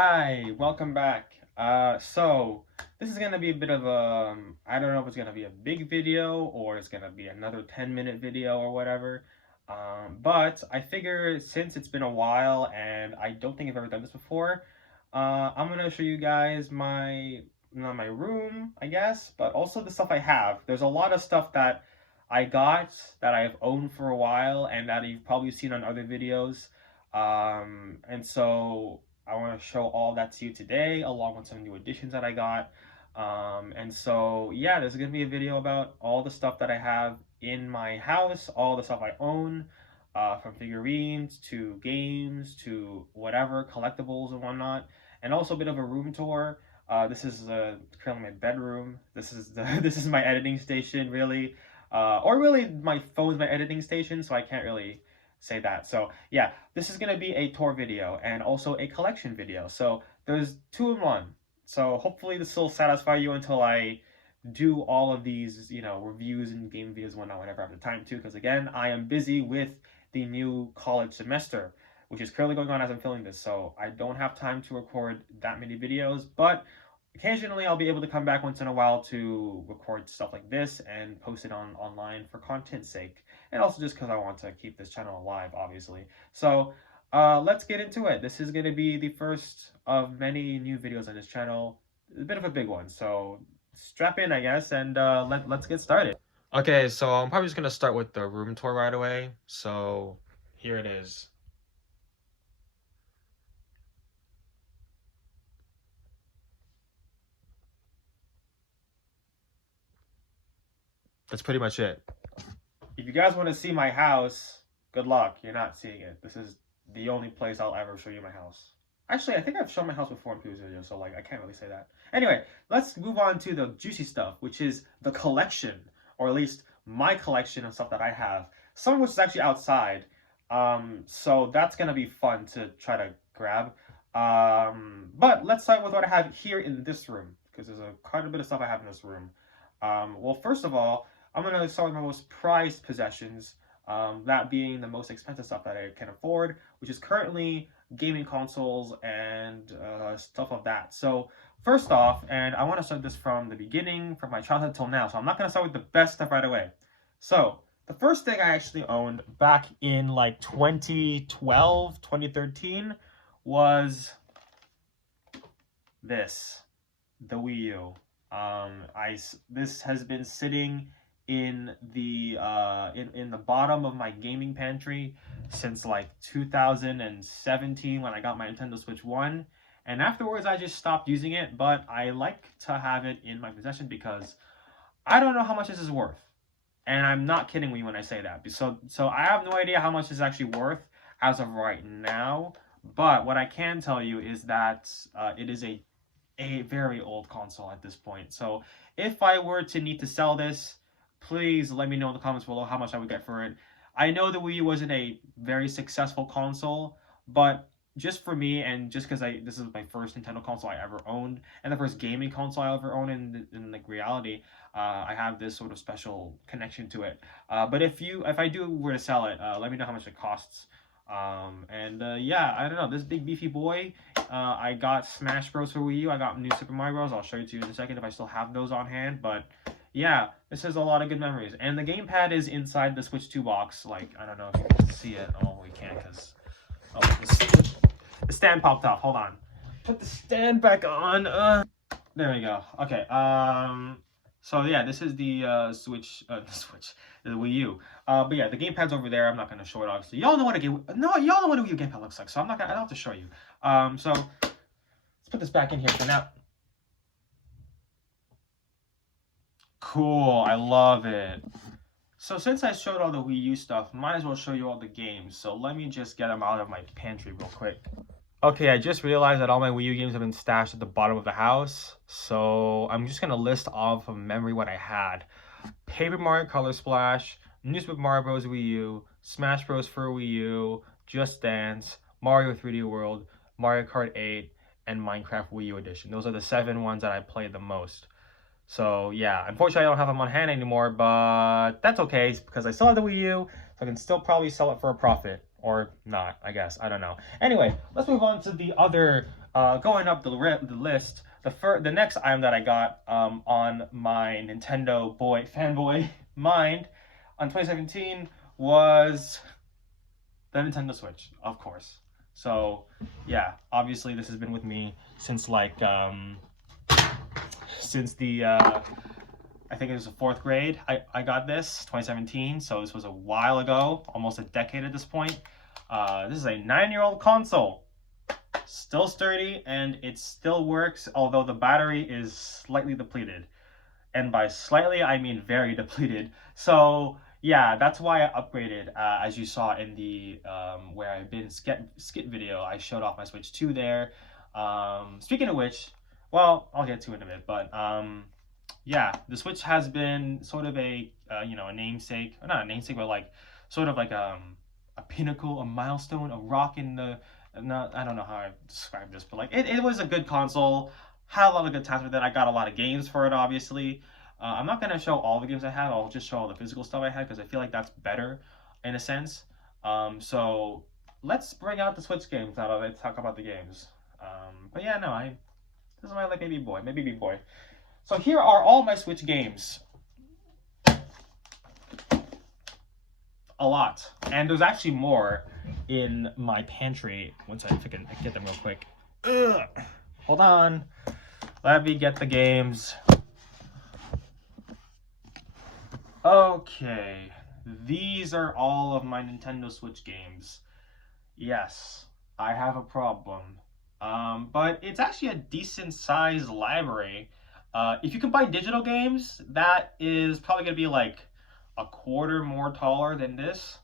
Hi, welcome back. So this is gonna be a bit of a, I don't know if it's gonna be a big video or it's gonna be another 10-minute video or whatever. But I figure since it's been a while and I don't think I've ever done this before, I'm gonna show you guys my, not my room, I guess, but also the stuff I have. There's a lot of stuff that I got that I've owned for a while and that you've probably seen on other videos. And so I want to show all that to you today, along with some new additions that I got. And so, yeah, there's going to be a video about all the stuff that I have in my house, all the stuff I own, from figurines to games to whatever, collectibles and whatnot, and also a bit of a room tour. This is currently my bedroom. This is this is my editing station, really, or really my phone's my editing station, so I can't really say that. So yeah, this is gonna be a tour video and also a collection video. So there's two in one. So hopefully this will satisfy you until I do all of these, reviews and game videos and whatnot whenever I have the time to. Because again, I am busy with the new college semester, which is currently going on as I'm filming this. So I don't have time to record that many videos, but occasionally I'll be able to come back once in a while to record stuff like this and post it online for content's sake, and also just because I want to keep this channel alive, obviously. So let's get into it. This is going to be the first of many new videos on this channel, a bit of a big one, so strap in, I guess, and let's get started. Okay, so I'm probably just going to start with the room tour right away. So here it is. That's pretty much it. If you guys want to see my house, good luck. You're not seeing it. This is the only place I'll ever show you my house. Actually, I think I've shown my house before in previous videos, so like I can't really say that. Anyway, let's move on to the juicy stuff, which is the collection, or at least my collection of stuff that I have. Some of which is actually outside, so that's gonna be fun to try to grab. But let's start with what I have here in this room, because there's quite a bit of stuff I have in this room. Well, first of all, I'm going to start with my most prized possessions, that being the most expensive stuff that I can afford, which is currently gaming consoles and stuff of that. So first off, and I want to start this from the beginning, from my childhood till now, so I'm not going to start with the best stuff right away. So the first thing I actually owned back in like 2012, 2013 was this, the Wii U. This has been sitting in the bottom of my gaming pantry since like 2017 when I got my Nintendo Switch 1, and afterwards I just stopped using it, but I like to have it in my possession because I don't know how much this is worth, and I'm not kidding when I say that. So I have no idea how much this is actually worth as of right now, but what I can tell you is that it is a very old console at this point. So if I were to need to sell this, please let me know in the comments below how much I would get for it. I know the Wii U wasn't a very successful console, but just for me, and just because this is my first Nintendo console I ever owned, and the first gaming console I ever owned in like reality, I have this sort of special connection to it. But if I do were to sell it, let me know how much it costs. Yeah, I don't know, this big beefy boy, I got Smash Bros for Wii U, I got New Super Mario Bros. I'll show you to you in a second if I still have those on hand, but yeah, this is a lot of good memories. And the gamepad is inside the Switch 2 box. Like, I don't know if you can see it. Oh, we can't because the stand popped off. Hold on. Put the stand back on. There we go. Okay. So yeah, this is the Switch, the Wii U. But yeah, the gamepad's over there. I'm not gonna show it obviously. Y'all know what a Wii U gamepad looks like, so I don't have to show you. So let's put this back in here for now. Cool, I love it. So since I showed all the Wii U stuff, might as well show you all the games. So let me just get them out of my pantry real quick. Okay, I just realized that all my Wii U games have been stashed at the bottom of the house. So I'm just going to list off from memory what I had. Paper Mario Color Splash, New Super Mario Bros. Wii U, Smash Bros. For Wii U, Just Dance, Mario 3D World, Mario Kart 8, and Minecraft Wii U Edition. Those are the 7 ones that I played the most. So yeah, unfortunately I don't have them on hand anymore, but that's okay because I still have the Wii U, so I can still probably sell it for a profit. Or not, I guess. I don't know. Anyway, let's move on to the other Going up the list, the next item that I got on my Nintendo fanboy mind on 2017 was the Nintendo Switch, of course. So yeah, obviously this has been with me since since the I think it was the fourth grade. I got this 2017, so this was a while ago, almost a decade at this point. This is a 9-year-old console, still sturdy, and it still works, although the battery is slightly depleted. And by slightly, I mean very depleted. So yeah, that's why I upgraded. As you saw in the where I've been skit video, I showed off my Switch 2 there. Speaking of which, well, I'll get to it in a bit, but yeah, the Switch has been sort of a a namesake, or not a namesake, but like sort of like a pinnacle, a milestone, a rock in the. Not, I don't know how I describe this, but like it was a good console. Had a lot of good times with it. I got a lot of games for it, obviously. I'm not gonna show all the games I have. I'll just show all the physical stuff I had because I feel like that's better, in a sense. So let's bring out the Switch games now. Let's talk about the games. But yeah, no, this is my like baby boy. So here are all my Switch games. A lot. And there's actually more in my pantry. Once I can get them real quick. Ugh. Hold on. Let me get the games. Okay. These are all of my Nintendo Switch games. Yes, I have a problem. But it's actually a decent sized library. If you can buy digital games, that is probably going to be like a quarter more taller than this.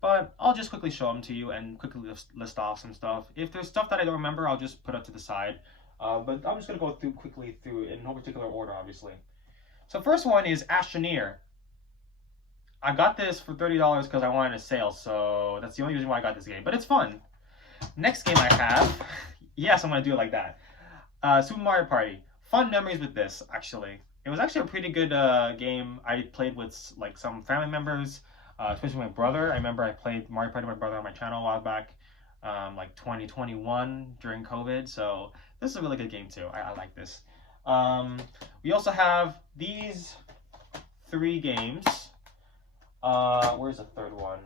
But I'll just quickly show them to you and quickly list off some stuff. If there's stuff that I don't remember, I'll just put it to the side. But I'm just going to go quickly through in no particular order, obviously. So first one is Astroneer. I got this for $30 because I wanted a sale, so that's the only reason why I got this game. But it's fun. Next game I have, yes, I'm going to do it like that. Super Mario Party. Fun memories with this, actually. It was actually a pretty good game. I played with like some family members, especially my brother. I remember I played Mario Party with my brother on my channel a while back, like 2021 during COVID. So this is a really good game too. I like this. We also have these 3 games. Where's the third one?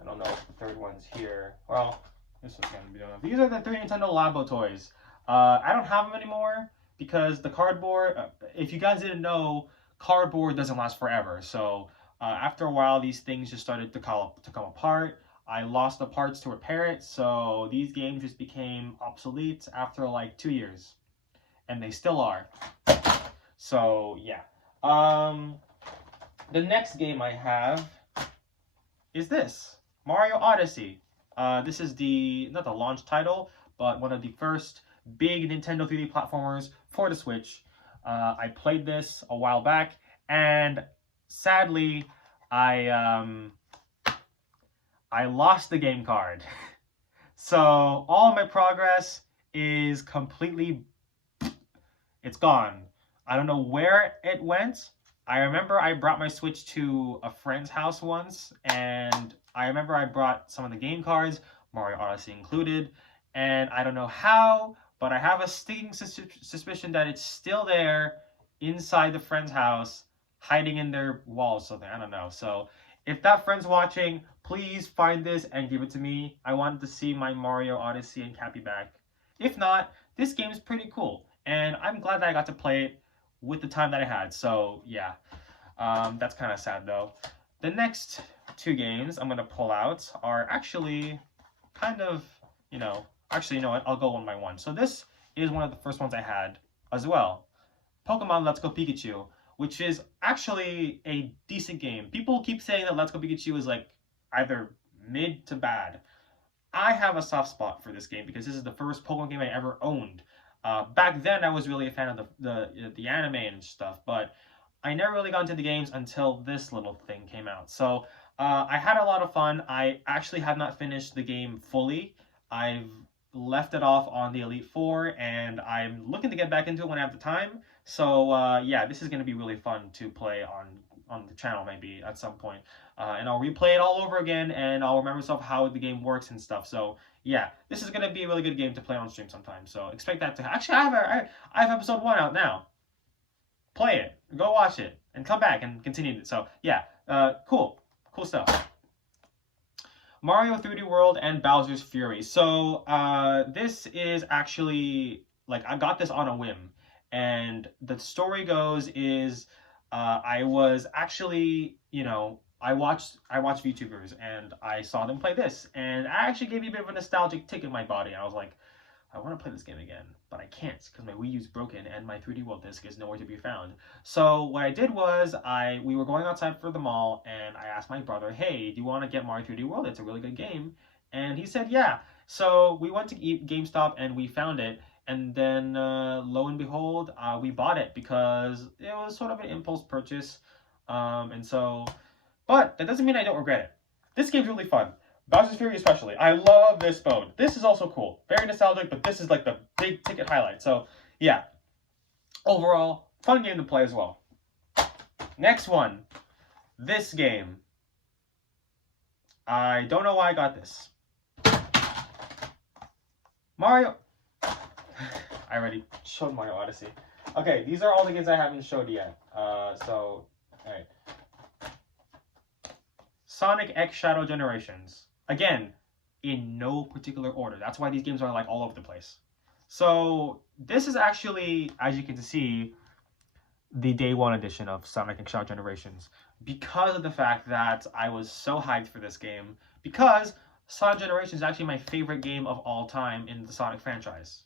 I don't know if the third one's here. Well, this is gonna be done. These are the 3 Nintendo Labo toys. I don't have them anymore because the cardboard. If you guys didn't know, cardboard doesn't last forever. So after a while, these things just started to come apart. I lost the parts to repair it, so these games just became obsolete after like 2 years, and they still are. So yeah. The next game I have is this, Mario Odyssey. This is not the launch title, but one of the first big Nintendo 3D platformers for the Switch. I played this a while back, and sadly, I lost the game card. So all my progress is completely, it's gone. I don't know where it went. I remember I brought my Switch to a friend's house once, and I remember I brought some of the game cards, Mario Odyssey included, and I don't know how, but I have a stinging suspicion that it's still there inside the friend's house, hiding in their walls or something. I don't know. So if that friend's watching, please find this and give it to me. I wanted to see my Mario Odyssey and Cappy back. If not, this game is pretty cool, and I'm glad that I got to play it with the time that I had. So yeah, that's kind of sad though. The next 2 games I'm going to pull out are actually kind of, actually, you know what, I'll go one by one. So this is one of the first ones I had as well. Pokemon Let's Go Pikachu, which is actually a decent game. People keep saying that Let's Go Pikachu is like either mid to bad. I have a soft spot for this game because this is the first Pokemon game I ever owned. Back then, I was really a fan of the anime and stuff, but I never really got into the games until this little thing came out. So I had a lot of fun. I actually have not finished the game fully. I've left it off on the Elite Four, and I'm looking to get back into it when I have the time. So yeah, this is going to be really fun to play on the channel maybe at some point. And I'll replay it all over again, and I'll remember stuff how the game works and stuff. So yeah, this is gonna be a really good game to play on stream sometime. So expect that to actually I have episode 1 out now. Play it, go watch it, and come back and continue it. So yeah, cool stuff. Mario 3D World and Bowser's Fury. So this is actually like I got this on a whim, and the story goes is I was actually I watched YouTubers and I saw them play this, and I actually gave me a bit of a nostalgic tick in my body. And I was like, I want to play this game again, but I can't because my Wii U's broken and my 3D World disc is nowhere to be found. So what I did was we were going outside for the mall, and I asked my brother, "Hey, do you want to get Mario 3D World? It's a really good game." And he said, "Yeah." So we went to GameStop and we found it, and then lo and behold, we bought it because it was sort of an impulse purchase, and so. But that doesn't mean I don't regret it. This game's really fun. Bowser's Fury especially. I love this mode. This is also cool. Very nostalgic, but this is like the big ticket highlight. So, yeah. Overall, fun game to play as well. Next one. This game. I don't know why I got this. Mario. I already showed Mario Odyssey. Okay, these are all the games I haven't showed yet. Alright. Sonic X Shadow Generations. Again, in no particular order. That's why these games are like all over the place. So this is actually, as you can see, the day one edition of Sonic X Shadow Generations. Because of the fact that I was so hyped for this game. Because Sonic Generations is actually my favorite game of all time in the Sonic franchise.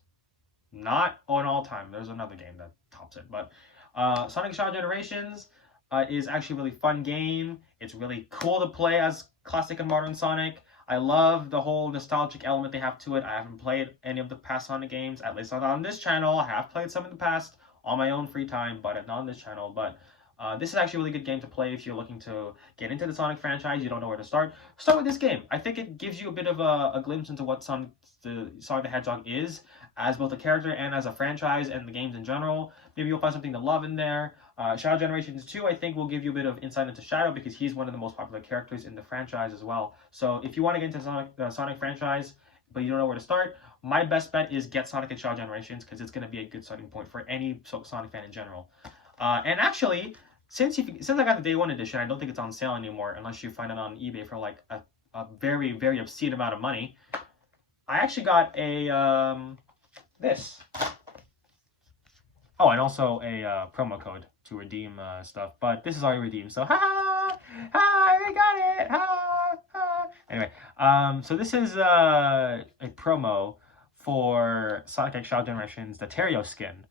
Not on all time. There's another game that tops it. But Sonic Shadow Generations is actually a really fun game. It's really cool to play as classic and modern Sonic. I love the whole nostalgic element they have to it. I haven't played any of the past Sonic games, at least not on this channel. I have played some in the past on my own free time, but not on this channel. But this is actually a really good game to play if you're looking to get into the Sonic franchise. You don't know where to start. Start with this game. I think it gives you a bit of a glimpse into what Sonic the Hedgehog is, as both a character and as a franchise and the games in general. Maybe you'll find something to love in there. Shadow Generations 2, I think, will give you a bit of insight into Shadow because he's one of the most popular characters in the franchise as well. So if you want to get into the Sonic franchise, but you don't know where to start, my best bet is get Sonic and Shadow Generations because it's going to be a good starting point for any Sonic fan in general. And actually, since I got the Day 1 edition, I don't think it's on sale anymore unless you find it on eBay for like a very, very obscene amount of money. I actually got a this. Oh, and also a promo code to redeem stuff, but this is already redeemed, so I got it, Anyway, so this is a promo for Sonic X Shadow Generations, the Terrio skin.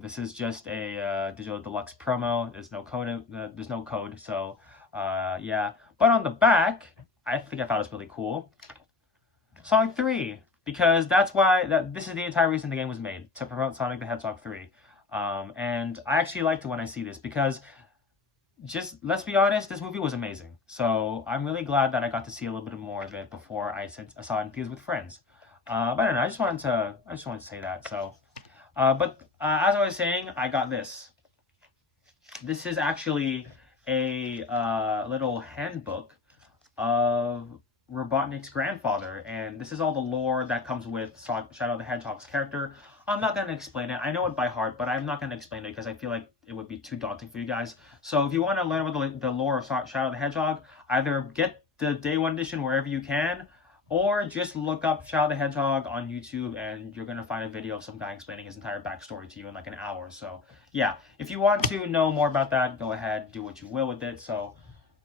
This is just a digital deluxe promo. There's no code, so yeah. But on the back, I think I thought it was really cool. Sonic 3, because this is the entire reason the game was made, to promote Sonic the Hedgehog 3. And I actually liked it when I see this because, just let's be honest, this movie was amazing. So I'm really glad that I got to see a little bit more of it before I saw it in theaters with friends. But I don't know. I just wanted to say that. So, but as I was saying, I got this. This is actually a little handbook of Robotnik's grandfather, and this is all the lore that comes with Shadow the Hedgehog's character. I'm not going to explain it. I know it by heart, but I'm not going to explain it because I feel like it would be too daunting for you guys. So if you want to learn about the lore of Shadow the Hedgehog, either get the Day 1 edition wherever you can, or just look up Shadow the Hedgehog on YouTube and you're going to find a video of some guy explaining his entire backstory to you in like an hour. So yeah, if you want to know more about that, go ahead, do what you will with it. So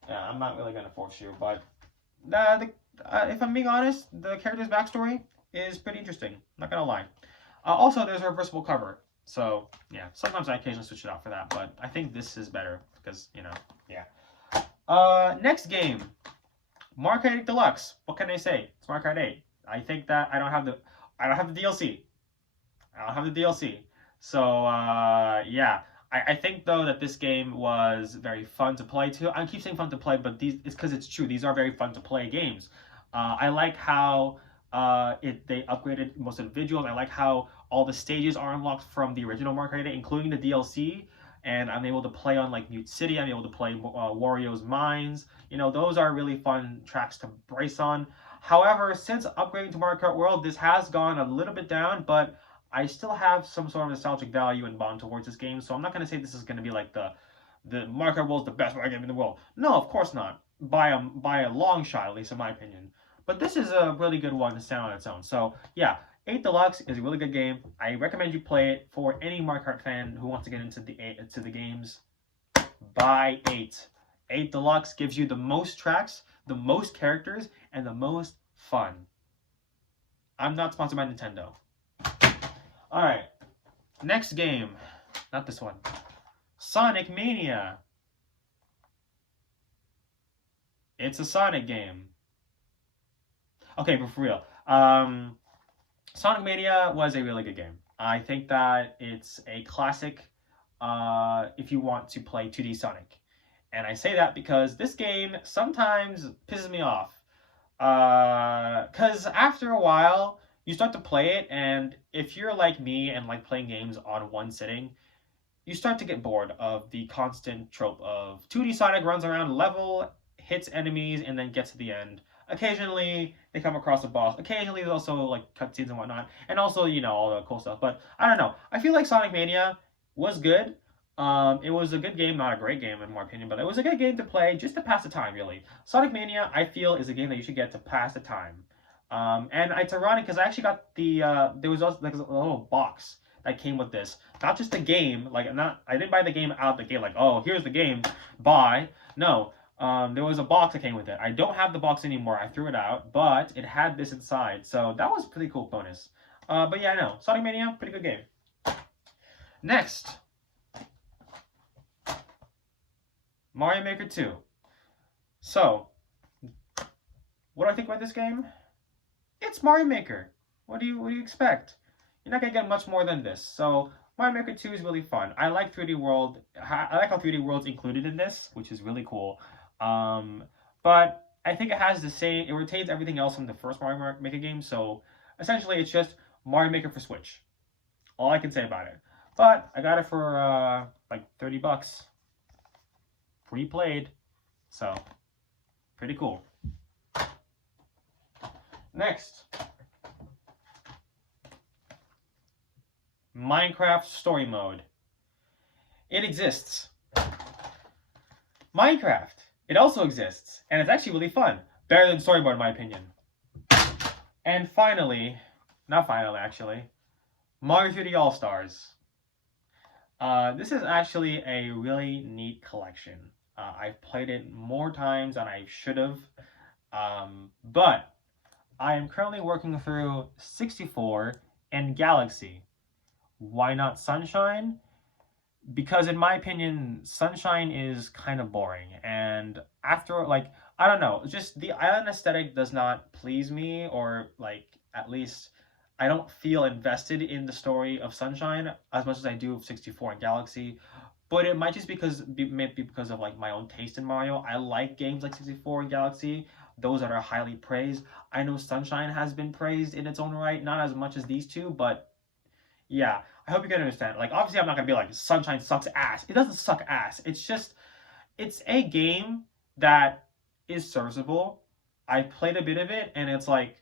I'm not really going to force you, but if I'm being honest, the character's backstory is pretty interesting. Not gonna lie. Also, there's a reversible cover. So, yeah, sometimes I occasionally switch it out for that, but I think this is better because, yeah. Next game. Mario Kart 8 Deluxe. What can I say? It's Mario Kart 8. I think that I don't have the DLC. I don't have the DLC. So, yeah. I think, though, that this game was very fun to play, too. I keep saying fun to play, but it's because it's true. These are very fun to play games. I like how they upgraded most of the visuals. I like how all the stages are unlocked from the original Mario Kart 8, including the DLC. And I'm able to play on, like, Mute City. I'm able to play Wario's Mines. You know, those are really fun tracks to brace on. However, since upgrading to Mario Kart World, this has gone a little bit down, but I still have some sort of nostalgic value and bond towards this game, so I'm not going to say this is going to be like the Mario Kart World is the best Mario game in the world. No, of course not. By a long shot, at least in my opinion. But this is a really good one to stand on its own. So yeah, 8 Deluxe is a really good game. I recommend you play it for any Mario Kart fan who wants to get into the games. Buy 8. 8 Deluxe gives you the most tracks, the most characters, and the most fun. I'm not sponsored by Nintendo. Alright, next game. Not this one. Sonic Mania. It's a Sonic game. Okay, but for real. Sonic Mania was a really good game. I think that it's a classic if you want to play 2D Sonic. And I say that because this game sometimes pisses me off. Because after a while, you start to play it, and if you're like me and like playing games on one sitting, you start to get bored of the constant trope of 2D Sonic runs around level, hits enemies, and then gets to the end. Occasionally, they come across a boss. Occasionally, there's also like cutscenes and whatnot, and also, you know, all the cool stuff. But I don't know. I feel like Sonic Mania was good. It was a good game, not a great game in my opinion, but it was a good game to play just to pass the time, really. Sonic Mania, I feel, is a game that you should get to pass the time. And it's ironic because I actually got the there was also like a little box that came with this. Not just the game, like I didn't buy the game out the gate like, oh, here's the game, buy. No. There was a box that came with it. I don't have the box anymore. I threw it out, but it had this inside, so that was a pretty cool bonus. But yeah, I know. Sonic Mania, pretty good game. Next, Mario Maker 2. So, what do I think about this game? It's Mario Maker. What do you expect? You're not gonna get much more than this. So, Mario Maker 2 is really fun. I like 3D World. I like how 3D World's included in this, which is really cool. But I think it has the same. It retains everything else from the first Mario Maker game. So essentially, it's just Mario Maker for Switch. All I can say about it. But I got it for like $30, pre-played. So pretty cool. Next, Minecraft Story Mode. It exists. Minecraft. It also exists, and it's actually really fun. Better than Story Mode, in my opinion. And finally, not finally actually, Mario 3D All-Stars. This is actually a really neat collection. I've played it more times than I should have, but I am currently working through 64 and Galaxy. Why not Sunshine? Because in my opinion, Sunshine is kind of boring, and after, like, I don't know, just the island aesthetic does not please me, or like, at least I don't feel invested in the story of Sunshine as much as I do of 64 and Galaxy. But it might just maybe because of like my own taste in Mario. I like games like 64 and Galaxy, those that are highly praised. I know Sunshine has been praised in its own right, not as much as these two, but yeah, I hope you can understand. Like, obviously, I'm not gonna be like, Sunshine sucks ass. It doesn't suck ass. It's just, it's a game that is serviceable. I played a bit of it, and it's like,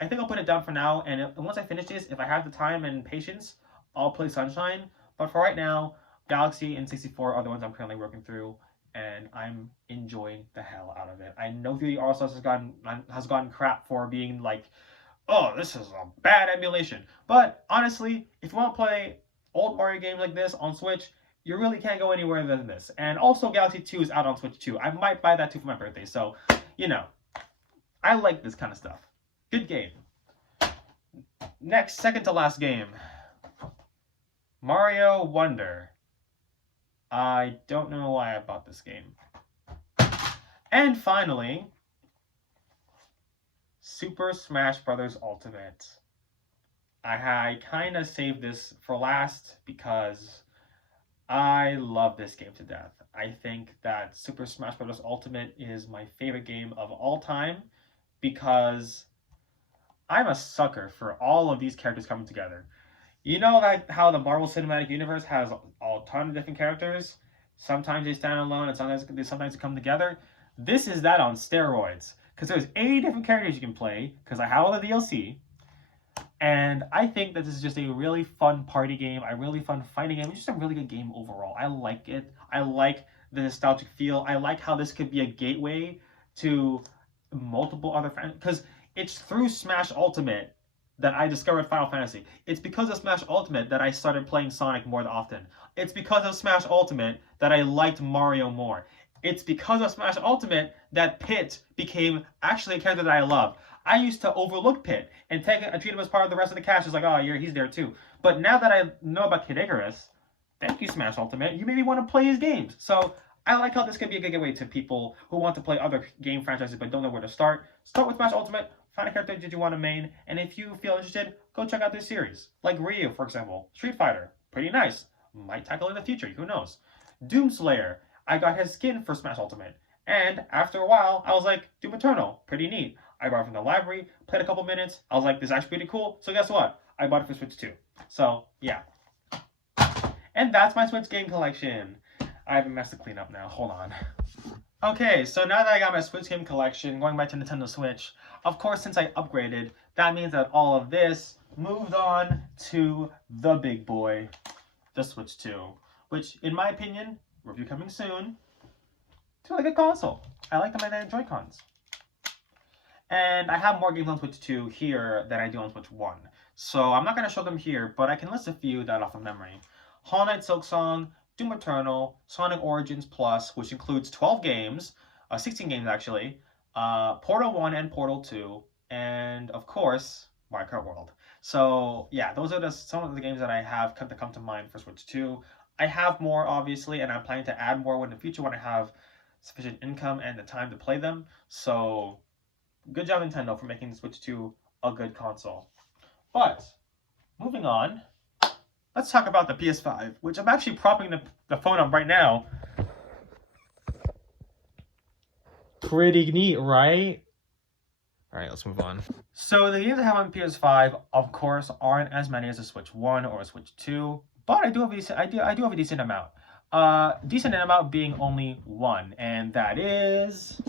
I think I'll put it down for now. And once I finish this, if I have the time and patience, I'll play Sunshine. But for right now, Galaxy and 64 are the ones I'm currently working through, and I'm enjoying the hell out of it. I know 3D All-Stars has gotten crap for being like, oh, this is a bad emulation. But honestly, if you want to play old Mario games like this on Switch, you really can't go anywhere than this. And also, Galaxy 2 is out on Switch too. I might buy that too for my birthday. So, you know, I like this kind of stuff. Good game. Next, second to last game, Mario Wonder. I don't know why I bought this game. And finally, Super Smash Bros. Ultimate. I kind of saved this for last because I love this game to death. I think that Super Smash Bros. Ultimate is my favorite game of all time because I'm a sucker for all of these characters coming together. You know, like how the Marvel Cinematic Universe has a ton of different characters? Sometimes they stand alone and sometimes they come together. This is that on steroids. because there's 80 different characters you can play, because I have all the DLC. And I think that this is just a really fun party game, a really fun fighting game. It's just a really good game overall. I like it. I like the nostalgic feel. I like how this could be a gateway to multiple other fans. Because it's through Smash Ultimate that I discovered Final Fantasy. It's because of Smash Ultimate that I started playing Sonic more often. It's because of Smash Ultimate that I liked Mario more. It's because of Smash Ultimate that Pit became actually a character that I love. I used to overlook Pit and treat him as part of the rest of the cast. It's like, oh, he's there too. But now that I know about Kid Icarus, thank you, Smash Ultimate. You made me want to play his games. So I like how this could be a good gateway to people who want to play other game franchises but don't know where to start. Start with Smash Ultimate, find a character that you want to main, and if you feel interested, go check out this series. Like Ryu, for example. Street Fighter. Pretty nice. Might tackle in the future. Who knows? Doomslayer. I got his skin for Smash Ultimate. And after a while, I was like, Doom Eternal. Pretty neat. I bought it from the library, played a couple minutes. I was like, this is actually pretty cool. So guess what? I bought it for Switch 2. So, yeah. And that's my Switch game collection. I have a mess to clean up now. Hold on. Okay, so now that I got my Switch game collection, going back to Nintendo Switch, of course, since I upgraded, that means that all of this moved on to the big boy, the Switch 2. Which, in my opinion, review coming soon, it's a really good console. I like the magnetic Joy-Cons. And I have more games on Switch 2 here than I do on Switch 1. So I'm not going to show them here, but I can list a few that off of memory. Hollow Knight Silksong, Doom Eternal, Sonic Origins Plus, which includes 12 games, 16 games actually, Portal 1 and Portal 2, and of course, Mario Kart World. So yeah, those are some of the games that I have come to mind for Switch 2. I have more, obviously, and I'm planning to add more in the future when I have sufficient income and the time to play them. So good job, Nintendo, for making the Switch 2 a good console. But, moving on, let's talk about the PS5, which I'm actually propping the phone up right now. Pretty neat, right? Alright, let's move on. So the games I have on PS5, of course, aren't as many as a Switch 1 or a Switch 2, but I do have a decent amount. Decent amount being only one, and that is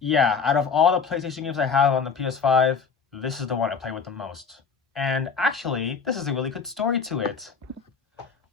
yeah, out of all the PlayStation games I have on the PS5, this is the one I play with the most. And actually, this is a really good story to it.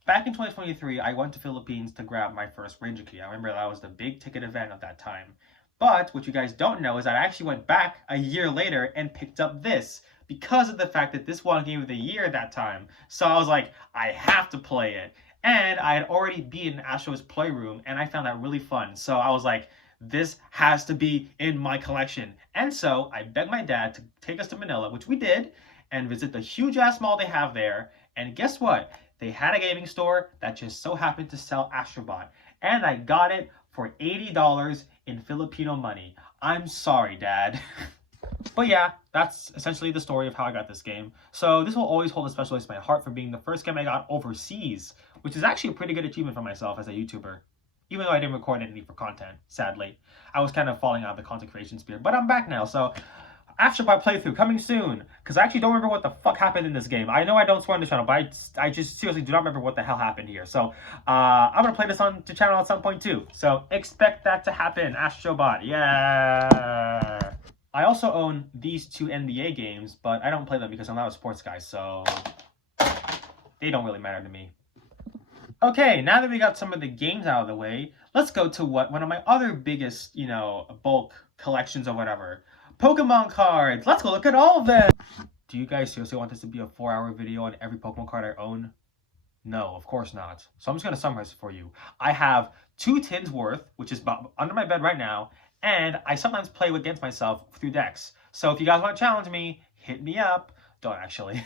Back in 2023, I went to Philippines to grab my first Ranger key. I remember that was the big ticket event at that time. But what you guys don't know is that I actually went back a year later and picked up this because of the fact that this won Game of the Year at that time. So I was like, I have to play it. And I had already beaten Astro's Playroom, and I found that really fun. So I was like, this has to be in my collection. And so I begged my dad to take us to Manila, which we did, and visit the huge ass mall they have there. And guess what? They had a gaming store that just so happened to sell Astrobot. And I got it for $80 in Filipino money. I'm sorry, Dad. But yeah, that's essentially the story of how I got this game. So this will always hold a special place in my heart for being the first game I got overseas, which is actually a pretty good achievement for myself as a YouTuber. Even though I didn't record any for content, sadly. I was kind of falling out of the content creation spirit, but I'm back now, so Astrobot playthrough coming soon, because I actually don't remember what the fuck happened in this game. I know I don't swear on the channel, but I just seriously do not remember what the hell happened here. So I'm gonna play this on the channel at some point too. So expect that to happen. Astrobot, yeah. I also own these two NBA games, but I don't play them because I'm not a sports guy, so they don't really matter to me. Okay, now that we got some of the games out of the way, let's go to one of my other biggest, bulk collections or whatever. Pokemon cards! Let's go look at all of them! Do you guys seriously want this to be a 4-hour video on every Pokemon card I own? No, of course not. So I'm just going to summarize it for you. I have 2 tins worth, which is under my bed right now, and I sometimes play against myself through decks. So if you guys want to challenge me, hit me up. Don't actually.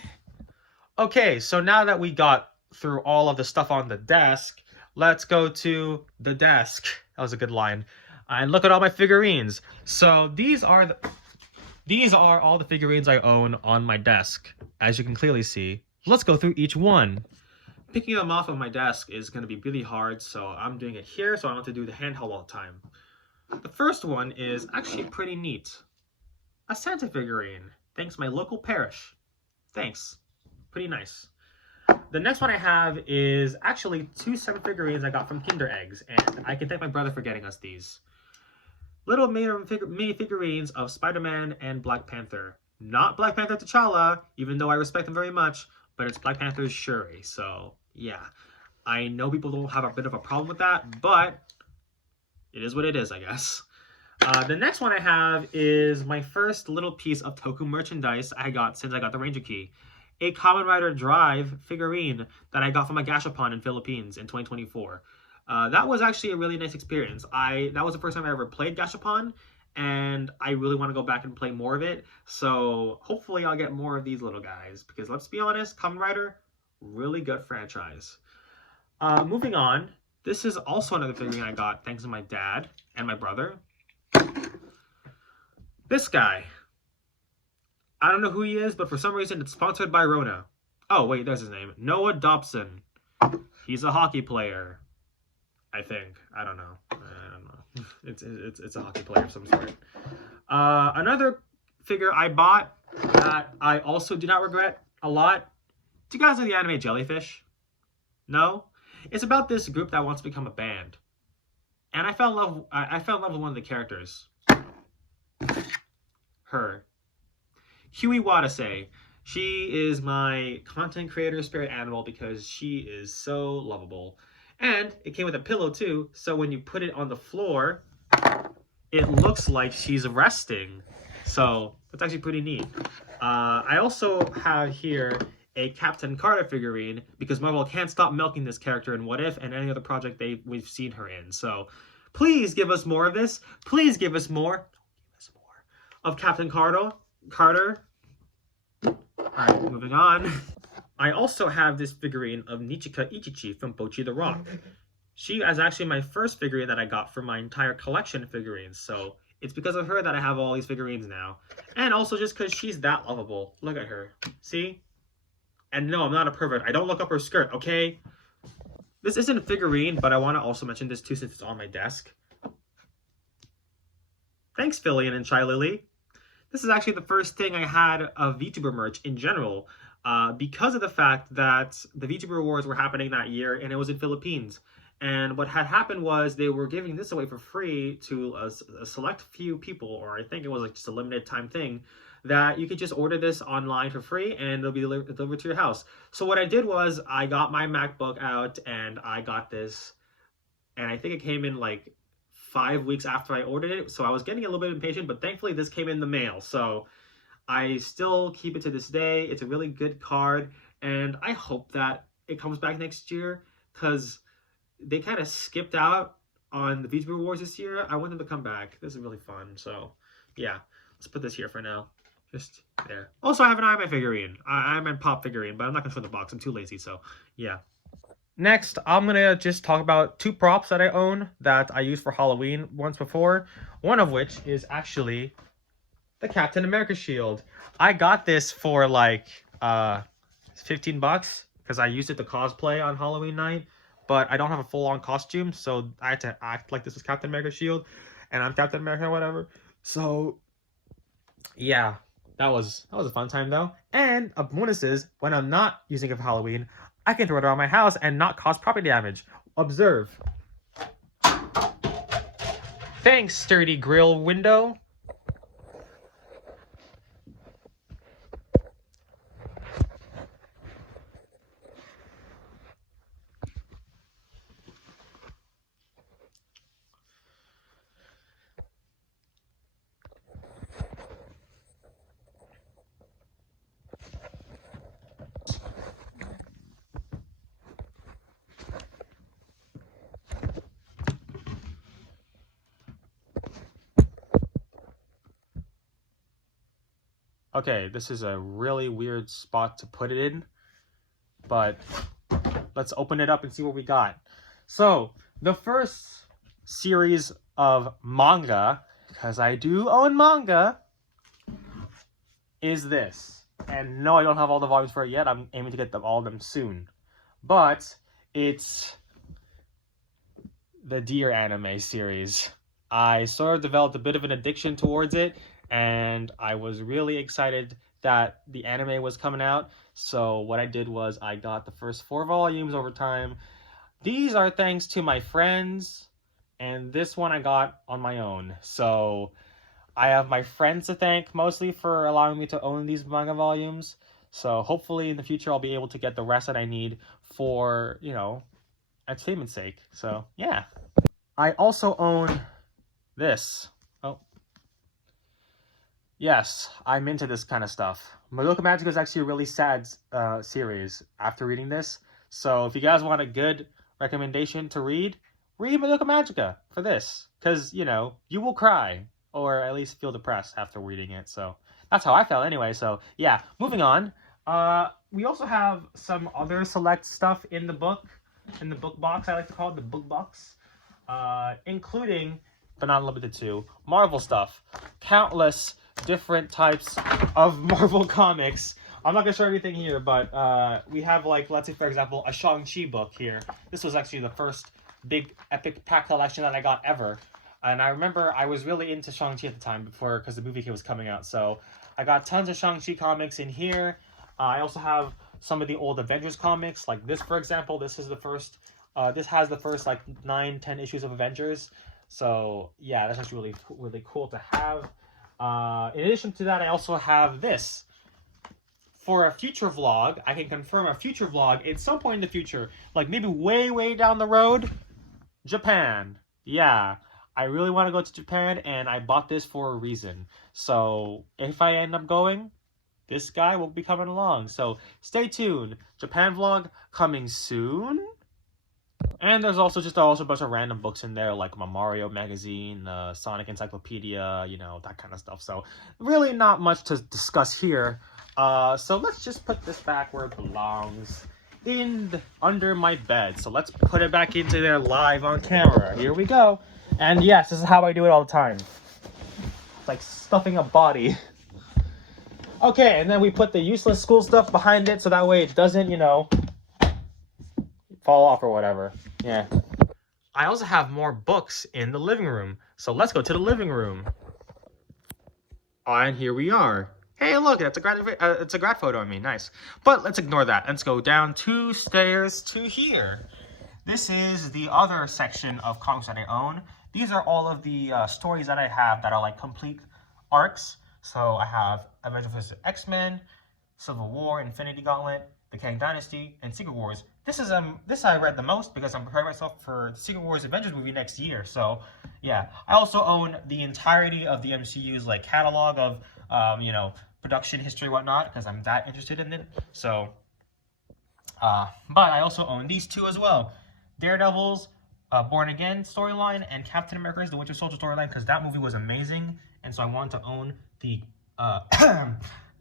Okay, so now that we got through all of the stuff on the desk, let's go to the desk. That was a good line. And look at all my figurines. So these are all the figurines I own on my desk, as you can clearly see. Let's go through each one. Picking them off of my desk is going to be really hard, so I'm doing it here, so I don't have to do the handheld all the time. The first one is actually pretty neat. A Santa figurine, thanks to my local parish. Thanks. Pretty nice. The next one I have is actually 2 separate figurines I got from Kinder Eggs, and I can thank my brother for getting us these. Little mini figurines of Spider-Man and Black Panther. Not Black Panther T'Challa, even though I respect him very much, but it's Black Panther's Shuri, so yeah. I know people don't have a bit of a problem with that, but it is what it is, I guess. The next one I have is my first little piece of Toku merchandise I got since I got the Ranger Key. A Kamen Rider Drive figurine that I got from a Gashapon in Philippines in 2024. That was actually a really nice experience. That was the first time I ever played Gashapon, and I really want to go back and play more of it. So hopefully I'll get more of these little guys, because let's be honest, Kamen Rider, really good franchise. Moving on, this is also another figurine I got thanks to my dad and my brother. This guy. I don't know who he is, but for some reason it's sponsored by Rona. Oh, wait, there's his name. Noah Dobson. He's a hockey player. I think. I don't know. It's a hockey player of some sort. Another figure I bought that I also do not regret a lot. Do you guys know the anime Jellyfish? No? It's about this group that wants to become a band. And I fell in love with one of the characters. Her. Huey Wadase. She is my content creator spirit animal because she is so lovable. And it came with a pillow too, so when you put it on the floor, it looks like she's resting. So that's actually pretty neat. I also have here a Captain Carter figurine because Marvel can't stop milking this character in What If and any other project we've seen her in. So please give us more of this. Please give us more. Of Captain Carter. Alright, moving on. I also have this figurine of Nichika Ichichi from Bocchi the Rock. She is actually my first figurine that I got for my entire collection of figurines, so it's because of her that I have all these figurines now. And also just because she's that lovable. Look at her. See? And no, I'm not a pervert. I don't look up her skirt, okay? This isn't a figurine, but I want to also mention this too since it's on my desk. Thanks, Fillion and Shy Lily. This is actually the first thing I had of VTuber merch in general, because of the fact that the VTuber Wars were happening that year, and it was in Philippines. And what had happened was they were giving this away for free to a select few people, or I think it was like just a limited time thing, that you could just order this online for free and it'll be delivered to your house. So what I did was I got my MacBook out and I got this, and I think it came in like 5 weeks after I ordered it, so I was getting a little bit impatient, but thankfully this came in the mail, so I still keep it to this day. It's a really good card, and I hope that it comes back next year, because they kind of skipped out on the VTuber Wars this year. I want them to come back. This is really fun, so yeah, let's put this here for now. Just there. Also, I have an Iron Man figurine. Iron Man Pop figurine, but I'm not going to show the box. I'm too lazy, so yeah. Next, I'm going to just talk about 2 props that I own that I used for Halloween once before. One of which is actually the Captain America shield. I got this for like $15 because I used it to cosplay on Halloween night. But I don't have a full-on costume, so I had to act like this was Captain America shield. And I'm Captain America or whatever. So, yeah. That was a fun time, though. And a bonus is, when I'm not using it for Halloween, I can throw it around my house and not cause property damage. Observe. Thanks, sturdy grill window. Okay, this is a really weird spot to put it in, but let's open it up and see what we got. So, the first series of manga, because I do own manga, is this. And no, I don't have all the volumes for it yet. I'm aiming to get all of them soon. But it's the Deer anime series. I sort of developed a bit of an addiction towards it, and I was really excited that the anime was coming out. So what I did was I got the first 4 volumes over time. These are thanks to my friends, and this one I got on my own. So I have my friends to thank mostly for allowing me to own these manga volumes. So hopefully in the future I'll be able to get the rest that I need for, you know, entertainment's sake. So yeah. I also own this. Oh. Yes, I'm into this kind of stuff. Madoka Magica is actually a really sad series after reading this. So if you guys want a good recommendation to read Madoka Magica for this. Because, you know, you will cry. Or at least feel depressed after reading it. So that's how I felt anyway. So yeah, moving on. We also have some other select stuff in the book box, I like to call it the book box. Including, but not limited to, Marvel stuff. Countless different types of Marvel comics. I'm not gonna show everything here, but we have, like, let's say for example, a Shang-Chi book here. This was actually the first big epic pack collection that I got ever. And I remember I was really into Shang-Chi at the time because the movie was coming out. So I got tons of Shang-Chi comics in here. I also have some of the old Avengers comics, like this, for example. This is the first, this has the first, like, 9-10 issues of Avengers. So yeah, that's actually really, really cool to have. In addition to that, I also have this. For a future vlog, I can confirm a future vlog at some point in the future, like maybe way, way down the road, Japan. Yeah. I really want to go to Japan, and I bought this for a reason. So if I end up going, this guy will be coming along. So stay tuned. Japan vlog coming soon. And there's also a bunch of random books in there, like my Mario magazine, Sonic Encyclopedia, you know, that kind of stuff. So really not much to discuss here. So let's just put this back where it belongs, under my bed. So let's put it back into there live on camera. Here we go. And yes, this is how I do it all the time. It's like stuffing a body. Okay, and then we put the useless school stuff behind it so that way it doesn't, you know, fall off or whatever. Yeah. I also have more books in the living room. So let's go to the living room. And here we are. Hey, look, it's a grad photo of me. Nice. But let's ignore that. Let's go down 2 stairs to here. This is the other section of comics that I own. These are all of the stories that I have that are like complete arcs. So I have Avengers vs. X-Men, Civil War, Infinity Gauntlet, The Kang Dynasty, and Secret Wars. This I read the most because I'm preparing myself for the Secret Wars Avengers movie next year. So yeah, I also own the entirety of the MCU's like catalog of you know, production history and whatnot because I'm that interested in it. So but I also own these 2 as well. Daredevil's Born Again storyline and Captain America's The Winter Soldier storyline because that movie was amazing, and so I wanted to own the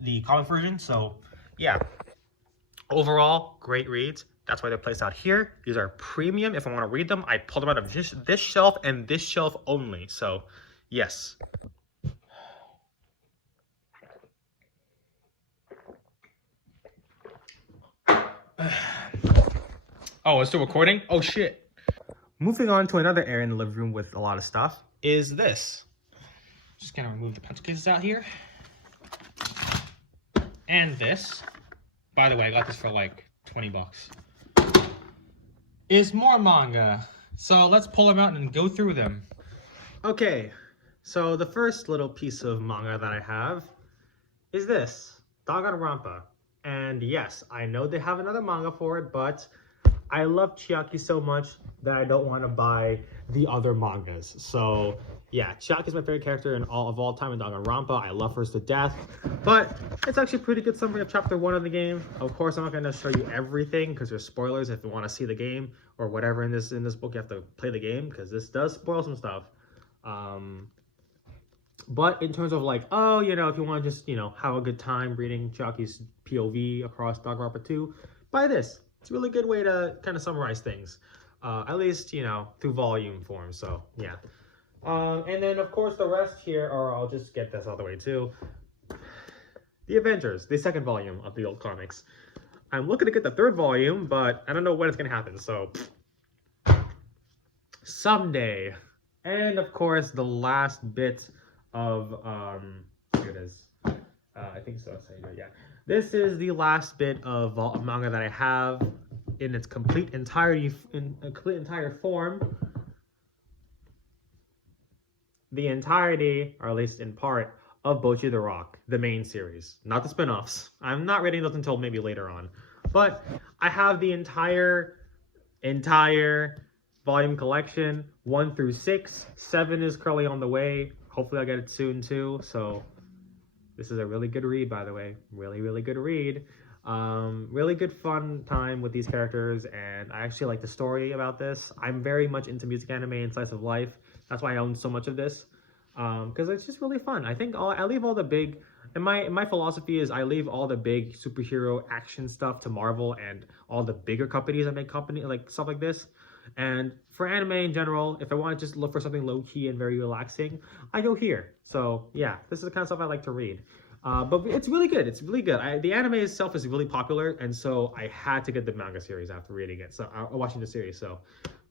the comic version. So yeah, overall great reads. That's why they're placed out here. These are premium. If I want to read them, I pull them out of this shelf and this shelf only. So yes. Oh, it's still recording? Oh shit. Moving on to another area in the living room with a lot of stuff is this. Just gonna remove the pencil cases out here. And this, by the way, I got this for like 20 bucks, is more manga. So let's pull them out and go through them. Okay, so the first little piece of manga that I have is this, Danganronpa. And yes, I know they have another manga for it, but I love Chiaki so much that I don't want to buy the other mangas. So yeah, Chiaki is my favorite character in all time in Danganronpa. I love her to death. But it's actually a pretty good summary of chapter 1 of the game. Of course, I'm not going to show you everything because there's spoilers. If you want to see the game or whatever in this book, you have to play the game because this does spoil some stuff. But in terms of like, oh, you know, if you want to just, you know, have a good time reading Chiaki's POV across Danganronpa 2, buy this. It's a really good way to kind of summarize things, at least, you know, through volume form. So yeah. And then of course the rest here, or I'll just get this out of the way too. The Avengers, the 2nd volume of the old comics. I'm looking to get the 3rd volume, but I don't know when it's gonna happen. So someday. And of course the last bit of here it is. I think so. Yeah. This is the last bit of manga that I have in its complete entirety, in a complete entire form. The entirety, or at least in part, of Bocchi the Rock, the main series, not the spin-offs. I'm not reading those until maybe later on. But I have the entire volume collection, 1 through 6. 7 is currently on the way. Hopefully I'll get it soon too. So this is a really good read, by the way. Really good read. Really good fun time with these characters, and I actually like the story about this. I'm very much into music anime and slice of life. That's why I own so much of this, because it's just really fun. I think I leave all the big, and my philosophy is I leave all the big superhero action stuff to Marvel and all the bigger companies that make like stuff like this. And for anime in general, if I want to just look for something low-key and very relaxing, I go here. So yeah, this is the kind of stuff I like to read. But it's really good. It's really good. The anime itself is really popular, and so I had to get the manga series after reading it. So watching the series. So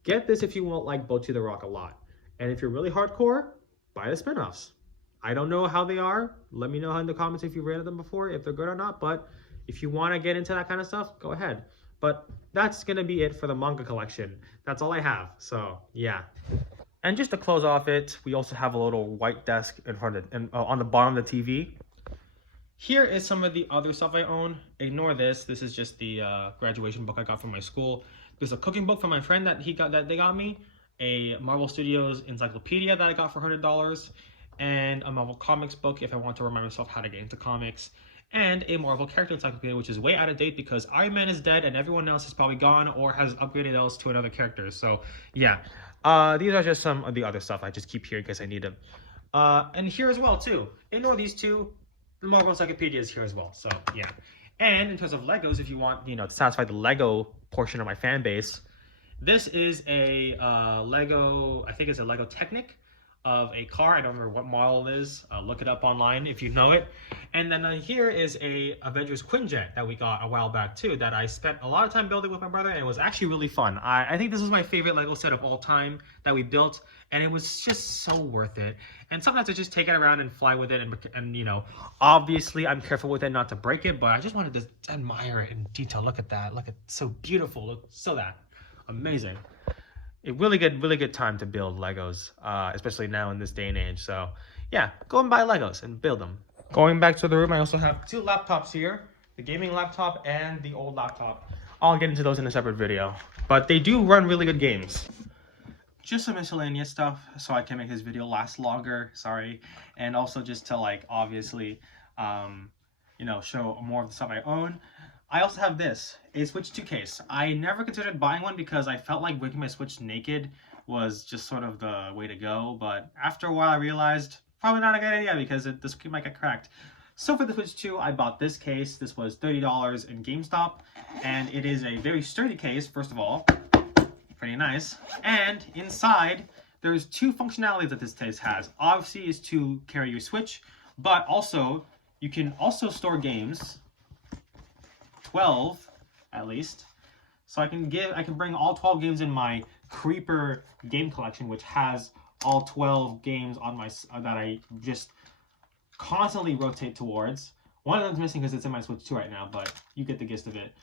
get this if you won't like Bocchi the Rock a lot. And if you're really hardcore, buy the spinoffs. I don't know how they are. Let me know in the comments if you've read them before, if they're good or not. But if you want to get into that kind of stuff, go ahead. But that's going to be it for the manga collection. That's all I have. So, yeah. And just to close off it, we also have a little white desk in front of and on the bottom of the TV. Here is some of the other stuff I own. Ignore this. This is just the graduation book I got from my school. There's a cooking book from my friend that they got me. A Marvel Studios encyclopedia that I got for $100. And a Marvel Comics book if I want to remind myself how to get into comics. And a Marvel character encyclopedia, which is way out of date because Iron Man is dead and everyone else is probably gone or has upgraded else to another character. So, yeah. These are just some of the other stuff I just keep here in case I need them. And here as well, too. Ignore these two. The Marvel encyclopedia is here as well. So, yeah. And in terms of Legos, if you want, to satisfy the Lego portion of my fan base, this is a Lego, I think it's a Lego Technic of a car. I don't remember what model it is. Look it up online if you know it. And then here is a Avengers Quinjet that we got a while back too, that I spent a lot of time building with my brother, and it was actually really fun. I think this was my favorite Lego set of all time that we built, and it was just so worth it. And sometimes I just take it around and fly with it, and obviously I'm careful with it not to break it, but I just wanted to admire it in detail. Look at that. Look at so beautiful. Look so that amazing. A really good time to build Legos, especially now in this day and age. So yeah, go and buy Legos and build them. Going back to the room, I also have 2 laptops here, the gaming laptop and the old laptop. I'll get into those in a separate video, but they do run really good games. Just some miscellaneous stuff so I can make this video last longer, sorry. And also just to obviously, show more of the stuff I own. I also have this, a Switch 2 case. I never considered buying one because I felt like breaking my Switch naked was just sort of the way to go. But after a while, I realized probably not a good idea because the screen might get cracked. So for the Switch 2, I bought this case. This was $30 in GameStop. And it is a very sturdy case, first of all. Pretty nice. And inside, there's 2 functionalities that this case has. Obviously, is to carry your Switch, but also, you can also store games. 12 at least, so I can bring all 12 games in my Creeper game collection, which has all 12 games on my that I just constantly rotate towards. One of them's missing because it's in my Switch 2 right now, but you get the gist of it.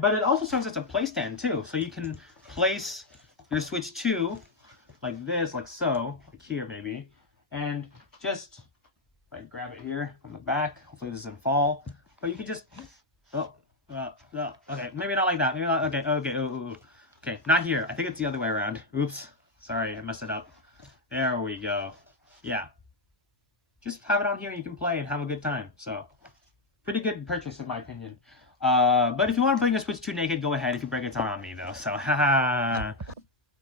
But it also serves as a play stand too, so you can place your Switch 2 like this, like so, like here maybe, and just grab it here on the back. Hopefully this doesn't fall, but you can just. Okay, maybe not like that. Maybe not. Okay. Okay, not here. I think it's the other way around. Oops. Sorry, I messed it up. There we go. Yeah. Just have it on here and you can play and have a good time. So, pretty good purchase in my opinion. But if you want to bring your Switch 2 naked, go ahead. If you break it, it's not on me though. So, haha.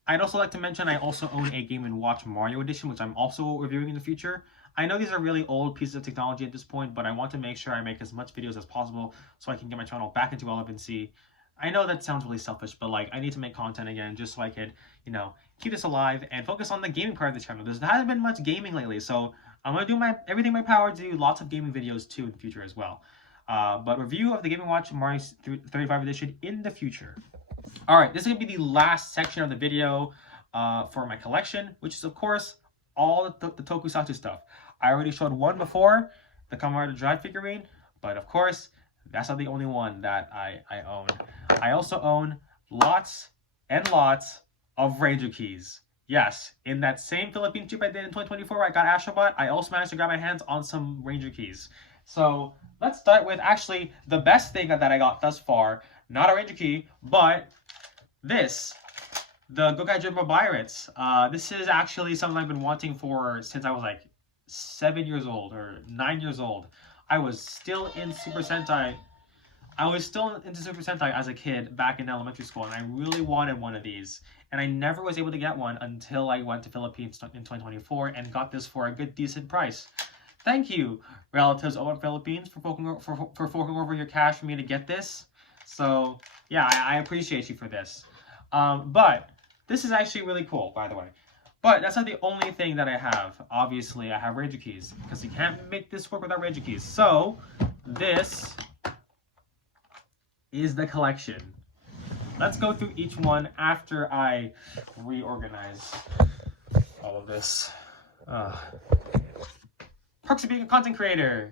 I'd also like to mention I also own a Game & Watch Mario Edition, which I'm also reviewing in the future. I know these are really old pieces of technology at this point, but I want to make sure I make as much videos as possible so I can get my channel back into relevancy. I know that sounds really selfish, but I need to make content again just so I could, keep this alive and focus on the gaming part of the channel. There hasn't been much gaming lately, so I'm going to do everything in my power to do lots of gaming videos too in the future as well. But review of the Game & Watch Mario 35 edition in the future. Alright, this is going to be the last section of the video for my collection, which is, of course, all the tokusatsu stuff. I already showed one before. the Kamen Rider Drive figurine, but of course, that's not the only one that I own. I also own lots and lots of Ranger keys. Yes, in that same Philippine trip I did in 2024 where I got Astrobot, I also managed to grab my hands on some Ranger keys. So let's start with actually the best thing that I got thus far. Not a Ranger key, but this. The Gokai Jumbo Pirates. This is actually something I've been wanting for since I was like 7 years old or 9 years old. I was still in Super Sentai. I was still into Super Sentai as a kid back in elementary school, and I really wanted one of these. And I never was able to get one until I went to Philippines in 2024 and got this for a good, decent price. Thank you, relatives over in Philippines, for forking over your cash for me to get this. So, yeah, I appreciate you for this. But this is actually really cool, by the way. But that's not the only thing that I have. Obviously, I have Ranger keys, because you can't make this work without Ranger keys. So, this is the collection. Let's go through each one after I reorganize all of this. Perks of being a content creator.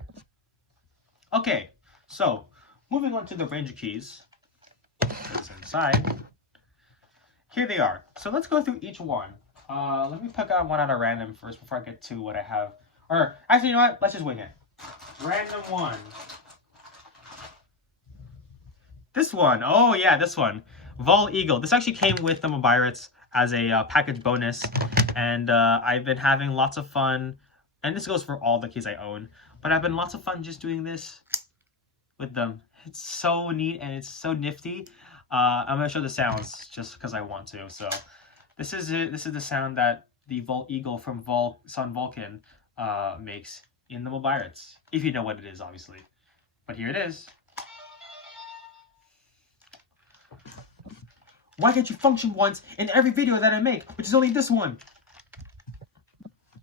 Okay, so moving on to the Ranger keys. Put inside. Here they are. So let's go through each one. Let me pick out one at a random first before I get to what I have. Or actually, you know what? Let's just wing it. Random one. This one. Oh yeah, this one. Vol Eagle. This actually came with the Mobirates as a package bonus, and I've been having lots of fun. And this goes for all the keys I own, but I've been lots of fun just doing this with them. It's so neat and it's so nifty. I'm gonna show the sounds just because I want to. So this is it. This is the sound that the Vol Eagle from Sun Vulcan makes in the Mobirates, if you know what it is, obviously. But here it is. Why can't you function once in every video that I make, which is only this one?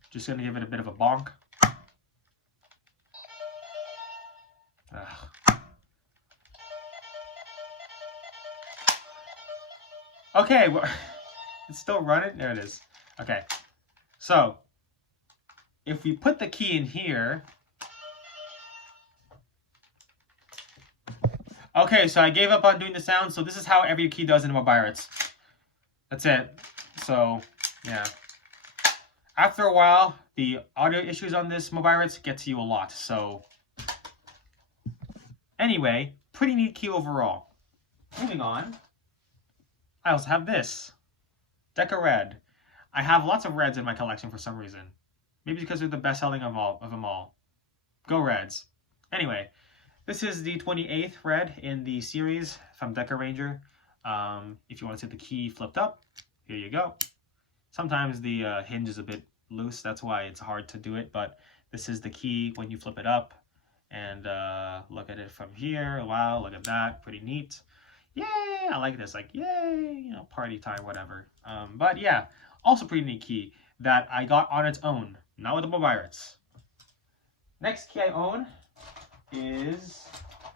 Just gonna give it a bit of a bonk. Ugh. Okay, well, it's still running. There it is. Okay, so if we put the key in here. Okay, so I gave up on doing the sound, so this is how every key does in Mobirates. That's it. So, yeah. After a while, the audio issues on this Mobirates get to you a lot, so... Anyway, pretty neat key overall. Moving on, I also have this. Deca Red. I have lots of reds in my collection for some reason. Maybe because they're the best selling of them all. Go Reds. Anyway. This is the 28th red in the series from Deca Ranger. If you want to see the key flipped up, here you go. Sometimes the hinge is a bit loose, that's why it's hard to do it, but this is the key when you flip it up. And look at it from here. Wow, look at that. Pretty neat. Yay! I like this. Like, yay! You know, party time, whatever. But yeah, also pretty neat key that I got on its own, not with the Mobirates. Next key I own is,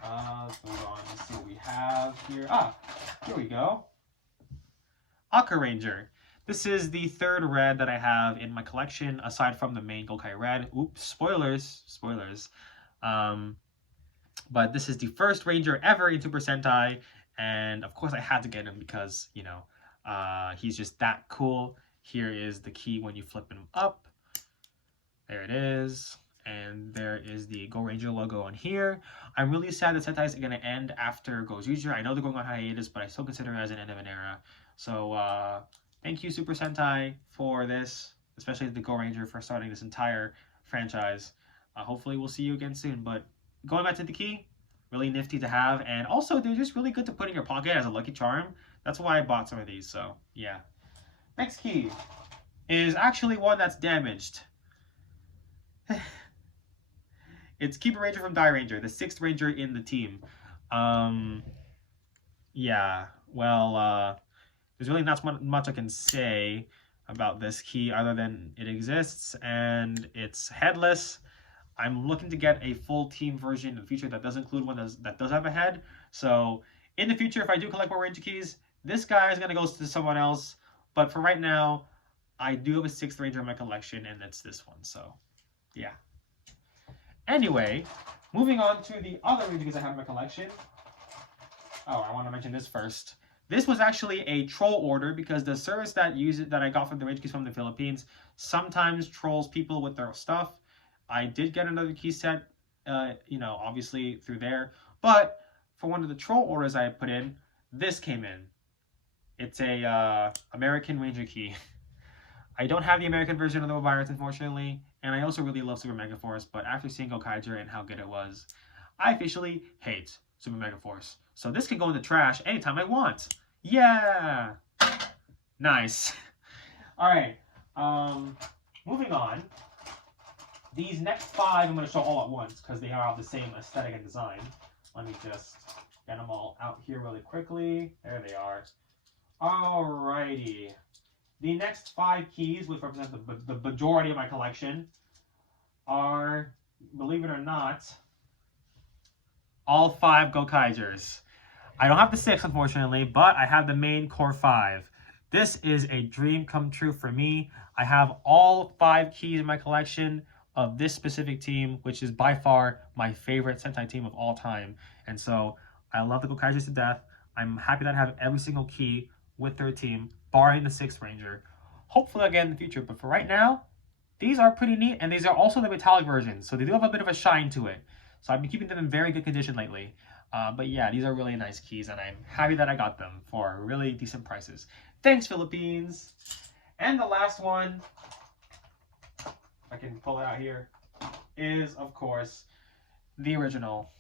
let's move on and see what we have here. Here we go. Aqua Ranger. This is the third red that I have in my collection, aside from the main Gokai Red. Oops, spoilers. But this is the first Ranger ever in Super Sentai, and of course I had to get him because, you know, he's just that cool. Here is the key when you flip him up. There it is. And there is the Go Ranger logo on here. I'm really sad that Sentai is going to end after Go Ranger. I know they're going on hiatus, but I still consider it as an end of an era. So, thank you, Super Sentai, for this, especially the Go Ranger for starting this entire franchise. Hopefully, we'll see you again soon. But going back to the key, really nifty to have. And also, they're just really good to put in your pocket as a lucky charm. That's why I bought some of these. So, yeah. Next key is actually one that's damaged. It's Keeper Ranger from Die Ranger, the 6th Ranger in the team. Yeah, well, there's really not much I can say about this key other than it exists and it's headless. I'm looking to get a full team version in the future that does include one that does have a head. So in the future, if I do collect more Ranger keys, this guy is going to go to someone else. But for right now, I do have a 6th Ranger in my collection, and it's this one. So, yeah. Anyway, moving on to the other rage keys I have in my collection. Oh, I want to mention this first. This was actually a troll order because the service that I got from the rage keys from the Philippines sometimes trolls people with their stuff. I did get another key set, obviously through there. But for one of the troll orders I put in, this came in. It's a American Ranger key. I don't have the American version of the virus, unfortunately, and I also really love Super Mega Force, but after seeing Gokaiger and how good it was, I officially hate Super Mega Force. So this can go in the trash anytime I want. Yeah! Nice. Alright, moving on. These next 5 I'm going to show all at once because they are all the same aesthetic and design. Let me just get them all out here really quickly. There they are. Alrighty. The next 5 keys, which represent the majority of my collection, are, believe it or not, all 5 Gokaigers. I don't have the 6, unfortunately, but I have the main core 5. This is a dream come true for me. I have all 5 keys in my collection of this specific team, which is by far my favorite Sentai team of all time. And so I love the Gokaigers to death. I'm happy that I have every single key with their team, barring the 6th Ranger. Hopefully again in the future, but for right now, these are pretty neat, and these are also the metallic versions, so they do have a bit of a shine to it. So I've been keeping them in very good condition lately. But yeah, these are really nice keys, and I'm happy that I got them for really decent prices. Thanks, Philippines! And the last one, if I can pull it out here, is, of course, the original,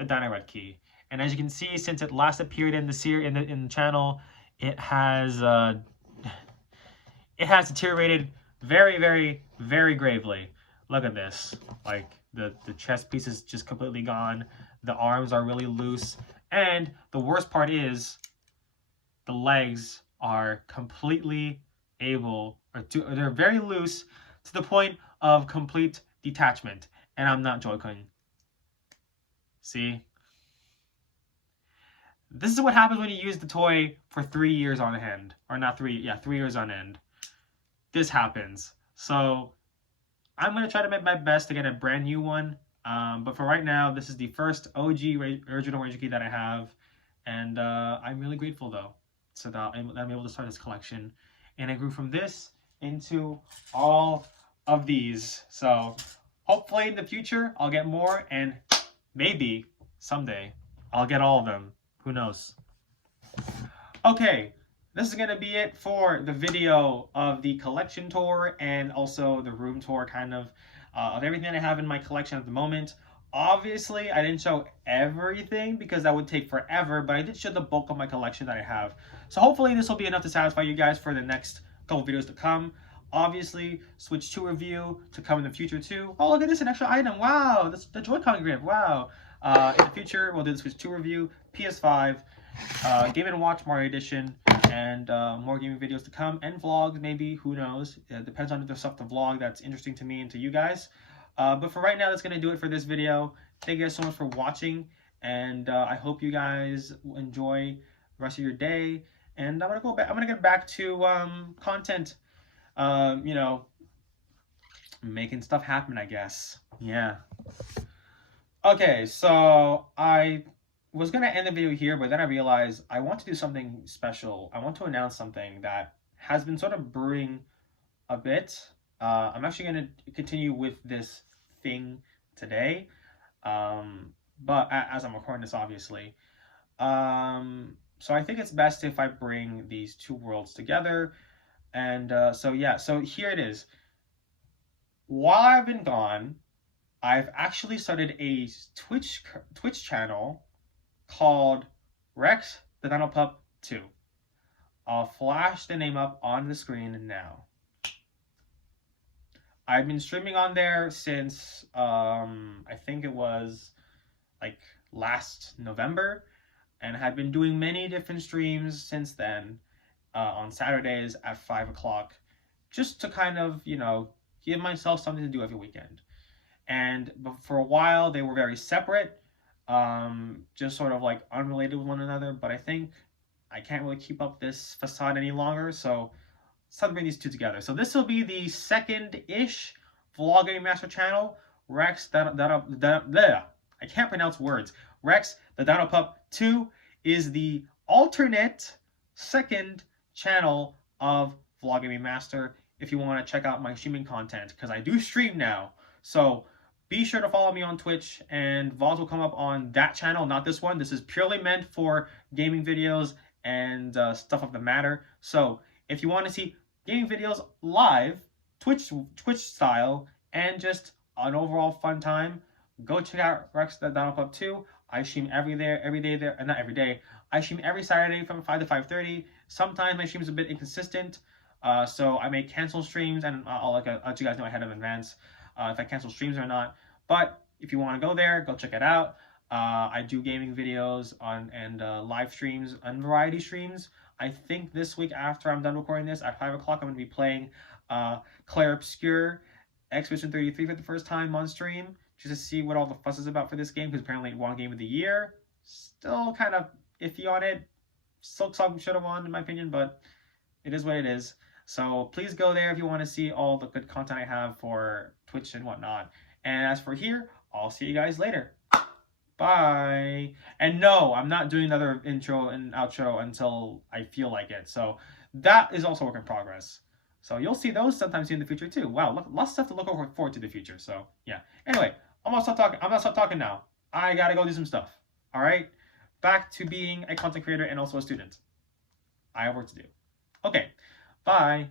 the Dynamite key. And as you can see, since it last appeared in the channel, it has deteriorated very, very, very gravely. Look at this. Like the chest piece is just completely gone. The arms are really loose, and the worst part is the legs are completely they're very loose to the point of complete detachment. And I'm not joking. See? This is what happens when you use the toy for 3 years on end. Or not 3, yeah, 3 years on end. This happens. So I'm going to try to make my best to get a brand new one. But for right now, this is the first OG original Ranger key that I have. And I'm really grateful, though, so that I'm able to start this collection. And I grew from this into all of these. So hopefully in the future, I'll get more. And maybe someday I'll get all of them. Who knows? Okay, this is going to be it for the video of the collection tour and also the room tour kind of everything that I have in my collection at the moment. Obviously, I didn't show everything because that would take forever, but I did show the bulk of my collection that I have. So hopefully this will be enough to satisfy you guys for the next couple videos to come. Obviously, Switch 2 review to come in the future too. Oh, look at this, an extra item. Wow, that's the Joy-Con grip. Wow. In the future, we'll do the Switch 2 review, PS5, Game & Watch Mario Edition, and more gaming videos to come, and vlogs maybe, who knows. It depends on if there's stuff to vlog that's interesting to me and to you guys. But for right now, that's going to do it for this video. Thank you guys so much for watching, and I hope you guys enjoy the rest of your day. And I'm gonna get back to content, making stuff happen, I guess. Yeah. Okay, so I was going to end the video here, but then I realized I want to do something special. I want to announce something that has been sort of brewing a bit. I'm actually going to continue with this thing today, but as I'm recording this, obviously. So I think it's best if I bring these two worlds together. And so yeah, so here it is. While I've been gone, I've actually started a Twitch channel called Rex the Dino Pup 2. I'll flash the name up on the screen now. I've been streaming on there since I think it was like last November, and have been doing many different streams since then on Saturdays at 5 o'clock, just to kind of, give myself something to do every weekend. And for a while, they were very separate, just sort of like unrelated with one another. But I think I can't really keep up this facade any longer, so it's time to bring these two together. So this will be the second-ish vlogging master channel, Rex, bleh, I can't pronounce words. Rex, the Dino Pup 2 is the alternate second channel of Vlogging Master if you want to check out my streaming content, because I do stream now. So be sure to follow me on Twitch, and VODs will come up on that channel, not this one. This is purely meant for gaming videos and stuff of the matter. So if you want to see gaming videos live, Twitch style, and just an overall fun time, go check out Rex the Dino Pup 2. I stream every day there, not every day. I stream every Saturday from 5 to 5:30. Sometimes my stream's a bit inconsistent, so I may cancel streams, and I'll let you guys know ahead of advance if I cancel streams or not. But if you want to go there, go check it out. I do gaming videos and live streams and variety streams. I think this week, after I'm done recording this, at 5 o'clock, I'm going to be playing Claire Obscure Expedition 33 for the first time on stream, just to see what all the fuss is about for this game, because apparently it won Game of the Year. Still kind of iffy on it. Silksong should have won, in my opinion, but it is what it is. So please go there if you want to see all the good content I have for Twitch and whatnot. And as for here, I'll see you guys later. Bye. And no, I'm not doing another intro and outro until I feel like it. So that is also a work in progress. So you'll see those sometime soon in the future too. Wow, lots of stuff to look forward to the future. So yeah. Anyway, I'm gonna stop talking. I'm gonna stop talking now. I gotta go do some stuff. All right. Back to being a content creator and also a student. I have work to do. Okay. Bye.